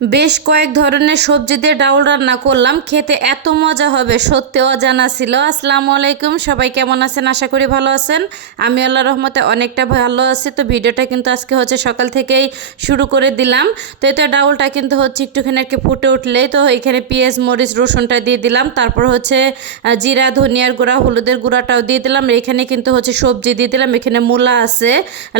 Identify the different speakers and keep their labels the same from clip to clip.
Speaker 1: বেশ কয়েক ধরনের সবজি দিয়ে ডাউল রান্না করলাম। খেতে এত মজা হবে সত্যি অজানা ছিল। আসসালামু আলাইকুম, সবাই কেমন আছেন? আশা করি ভালো আছেন। আমি আল্লাহ রহমতে অনেকটা ভালো আছি। তো ভিডিওটা কিন্তু আজকে হচ্ছে সকাল থেকেই শুরু করে দিলাম। তো এতে ডাউলটা কিন্তু হচ্ছে একটুখানি আর কি ফুটে উঠলেই তো এখানে পেঁয়াজ, মরিচ, রসুনটা দিয়ে দিলাম। তারপর হচ্ছে জিরা, ধনিয়ার গুঁড়া, হলুদের গুঁড়াটাও দিয়ে দিলাম। এখানে কিন্তু হচ্ছে সবজি দিয়ে দিলাম। এখানে মূলা আছে,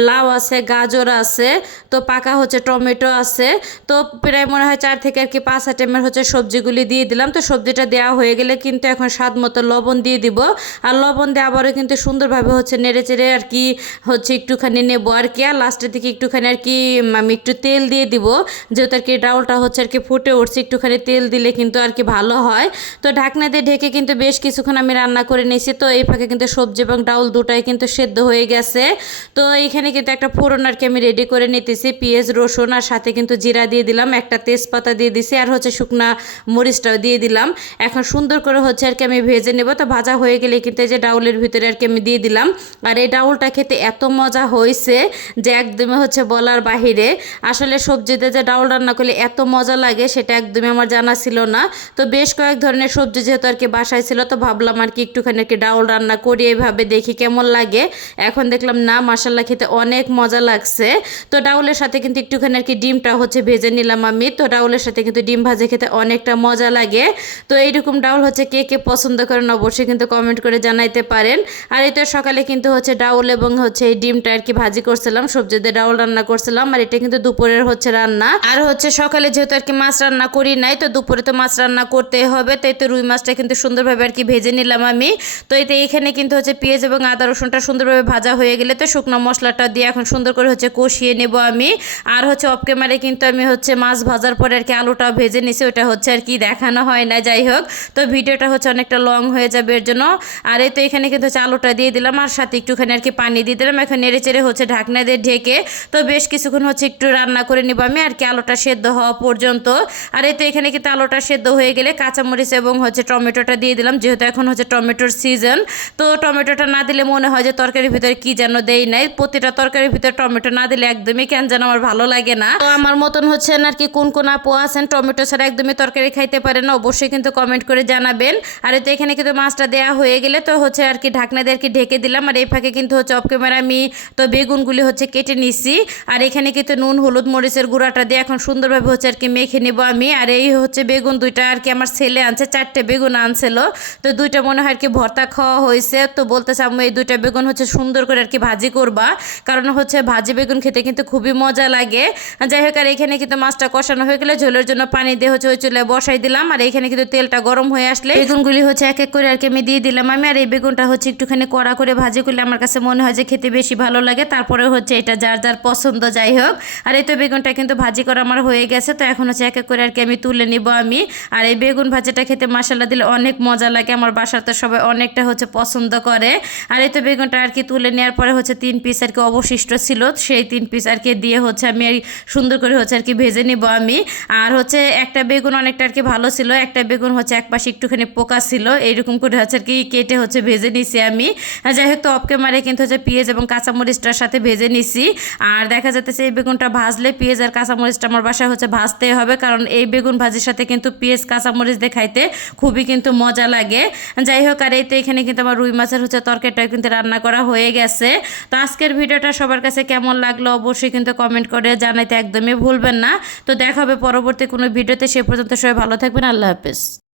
Speaker 1: লাউ আছে, গাজর আছে, তো পাকা হচ্ছে টমেটো আছে। তো প্রায় মনে হয় চার থেকে আর কি পাঁচ আইটেমের হচ্ছে সবজিগুলি দিয়ে দিলাম। তো সবজিটা দেওয়া হয়ে গেলে কিন্তু এখন স্বাদ মতো লবণ দিয়ে দিব। আর লবণ দিয়ে আবারও কিন্তু সুন্দরভাবে হচ্ছে নেড়ে চেড়ে আর কি হচ্ছে একটুখানি নেব আর কি। আর লাস্টের দিকে একটুখানি আর কি আমি একটু তেল দিয়ে দিব। যেহেতু আর কি ডাউলটা হচ্ছে আর কি ফুটে উঠছে, একটুখানি তেল দিলে কিন্তু আর কি ভালো হয়। তো ঢাকনা দিয়ে ঢেকে কিন্তু বেশ কিছুক্ষণ আমি রান্না করে নিয়েছি। তো এই ফাঁকে কিন্তু সবজি এবং ডাউল দুটাই কিন্তু সেদ্ধ হয়ে গেছে। তো এইখানে কিন্তু একটা ফোড়ন আর কি আমি রেডি করে নিতেছি। পেঁয়াজ, রসুন আর সাথে কিন্তু জিরা দিয়ে দিলাম। একটা তেজপাতা দিয়ে দিছি, আর হচ্ছে শুকনা মরিচটাও দিয়ে দিলাম। এখন সুন্দর করে হচ্ছে আর কি আমি ভেজে নেব। তো ভাজা হয়ে গেলে কিন্তু এই যে ডাউলের ভিতরে আর কি আমি দিয়ে দিলাম। আর এই ডাউলটা খেতে এত মজা হয়েছে যে একদমই হচ্ছে বলার বাহিরে। আসলে সবজিতে যে ডাউল রান্না করলে এত মজা লাগে সেটা একদমই আমার জানা ছিল না। তো বেশ কয়েক ধরনের সবজি যেহেতু আর কি বাসায় ছিল, তো ভাবলাম আর কি একটুখানি আর কি ডাউল রান্না করি এইভাবে দেখি কেমন লাগে। এখন দেখলাম, না মাসাল্লা খেতে অনেক মজা লাগছে। তো ডাউলের সাথে কিন্তু একটুখানি আর কি ডিমটা হচ্ছে ভেজে নিলাম আমি। তো ডাউলের সাথে কিন্তু ডিম ভাজে খেতে অনেকটা মজা লাগে। তো এইরকম ডাউল হচ্ছে কে কে পছন্দ করেন অবশ্যই কিন্তু কমেন্ট করে জানাইতে পারেন। আর এই তো সকালে কিন্তু হচ্ছে ডাউল এবং হচ্ছে এই ডিমটা আর কি ভাজি করছিলাম, সবজি দিয়ে ডাউল রান্না করছিলাম আর এটা কিন্তু দুপুরের হচ্ছে রান্না। আর হচ্ছে সকালে যেহেতু আর কি মাছ রান্না করি নাই, তো দুপুরে তো মাছ রান্না করতেই হবে, তাই তো রুই মাছটা কিন্তু সুন্দরভাবে আর কি ভেজে নিলাম আমি। তো এতে এখানে কিন্তু হচ্ছে পেঁয়াজ এবং আদা রসুনটা সুন্দরভাবে ভাজা হয়ে গেলে তো শুকনো মশলাটা দিয়ে এখন সুন্দর করে হচ্ছে কষিয়ে নেব আমি। আর হচ্ছে অফ ক্যামেরায় কিন্তু আমি হচ্ছে মাছ ভাজার পরে আর কি আলুটা ভেজে নিছি ওটা হচ্ছে আর কি দেখানো হয় না, যাই হোক। তো ভিডিওটা হচ্ছে অনেকটা লং হয়ে যাবে এর জন্য। আর এই তো এখানে কিন্তু আলুটা দিয়ে দিলাম, আর সাথে একটুখানি আর কি পানি দিয়ে দিলাম। এখন নেড়ে চেড়ে হচ্ছে ঢাকনা দিয়ে ঢেকে তো বেশ কিছুক্ষণ হচ্ছে একটু রান্না করে নিব আমি, আর কি আলুটা সেদ্ধ হওয়া পর্যন্ত। আর এই তো এখানে কিন্তু আলুটা সেদ্ধ হয়ে গেলে কাঁচামরিচ এবং হচ্ছে টমেটোটা দিয়ে দিলাম, যেহেতু এখন হচ্ছে টমেটোর সিজন তো টমেটোটা না দিলে মনে হয় যে তরকারির ভিতরে কি যেন দেই নাই, প্রতিটা তরকারির ভিতরে টমেটো না দিলে একদমই কেন যেন আমার ভালো লাগে না। তো আমার মতন হচ্ছে আর কি কোন কোন আপু আছেন, টমেটো ছাড়া একদমই তরকারি খাইতে পারে না, অবশ্যই কিন্তু কমেন্ট করে জানাবেন। আর তো এখানে কিন্তু মাছটা দেওয়া হয়ে গেলে তো হচ্ছে আর কি ঢাকনা দিয়ে আর কি ঢেকে দিলাম। আর এই ফাঁকে কিন্তু হচ্ছে অফ ক্যামেরা আমি তো বেগুনগুলি হচ্ছে কেটে নিছি। আর এখানে কিন্তু নুন, হলুদ, মরিচের গুঁড়াটা দিয়ে এখন সুন্দরভাবে হচ্ছে আর কি মেখে নেব আমি। আর এই হচ্ছে বেগুন দুইটা আর কি আমার ছেলে আনছে, চারটে বেগুন আনছিল। তো দুইটা মনে হয় আর কি ভর্তা খাওয়া হয়েছে। তো বলতেছে, আম্মু, এই দুইটা বেগুন হচ্ছে সুন্দর করে আর কি ভাজি করবা। কারণ হচ্ছে ভাজি বেগুন খেতে কিন্তু খুবই মজা লাগে। যাই হোক, আর এখানে কিন্তু মাছটা কষানো হয়ে গেলে ঝোলের জন্য পানি দিয়ে হচ্ছে ওই চুলে বসাই দিলাম। আর এখানে কিন্তু তেলটা গরম হয়ে আসলে বেগুনগুলি হচ্ছে এক এক করে আর কি আমি দিয়ে দিলাম আমি। আর এই বেগুনটা হচ্ছে একটুখানি কড়া করে ভাজি করলে আমার কাছে মনে হয় যে খেতে বেশি ভালো লাগে। তারপরে হচ্ছে এটা যার যার পছন্দ যাই হোক। আর এই তো বেগুনটা কিন্তু ভাজি করা আমার হয়ে গেছে। তো এখন হচ্ছে এক এক করে আর কি আমি তুলে নিব আমি। আর এই বেগুন ভাজিটা খেতে মশলা দিলে অনেক মজা লাগে। আমার বাসার তো সবাই অনেকটা হচ্ছে পছন্দ করে। আর এই তো বেগুনটা আর কি তুলে নেওয়ার পরে হচ্ছে তিন পিস আর কি অবশিষ্ট ছিল। সেই তিন পিস আর কি দিয়ে হচ্ছে আমি সুন্দর করে হচ্ছে আর কি ভেজে নিব আমি আর হচ্ছে একটা বেগুন অনেকটা আর কি ভালো ছিল, একটা বেগুন হচ্ছে এক পাশে একটুখানি পোকা ছিল, এইরকম করে হচ্ছে আর কি কেটে হচ্ছে ভেজে নিছি আমি। যাই হোক, তো অফ ক্যামেরে কিন্তু হচ্ছে পেঁয়াজ এবং কাঁচামরিচটার সাথে ভেজে নিছি। আর দেখা যাচ্ছে এই বেগুনটা ভাজলে পেঁয়াজ আর কাঁচামরিচটা আমার বাসায় হচ্ছে ভাজতে হবে, কারণ এই বেগুন ভাজির সাথে কিন্তু পেঁয়াজ, কাঁচামরিচ দিয়ে খাইতে খুবই কিন্তু মজা লাগে। যাই হোক, আর এই তো এখানে কিন্তু আমার রুই মাছের হচ্ছে তরকারিটা কিন্তু রান্না করা হয়ে গেছে। তো আজকের ভিডিওটা সবার কাছে কেমন লাগল অবশ্যই কিন্তু কমেন্ট করে জানাইতে একদমই ভুলবেন না। তো দেখা হবে পরবর্তী কোনো ভিডিওতে সে পর্যন্ত সবাই ভালো থাকবেন আল্লাহ হাফেজ।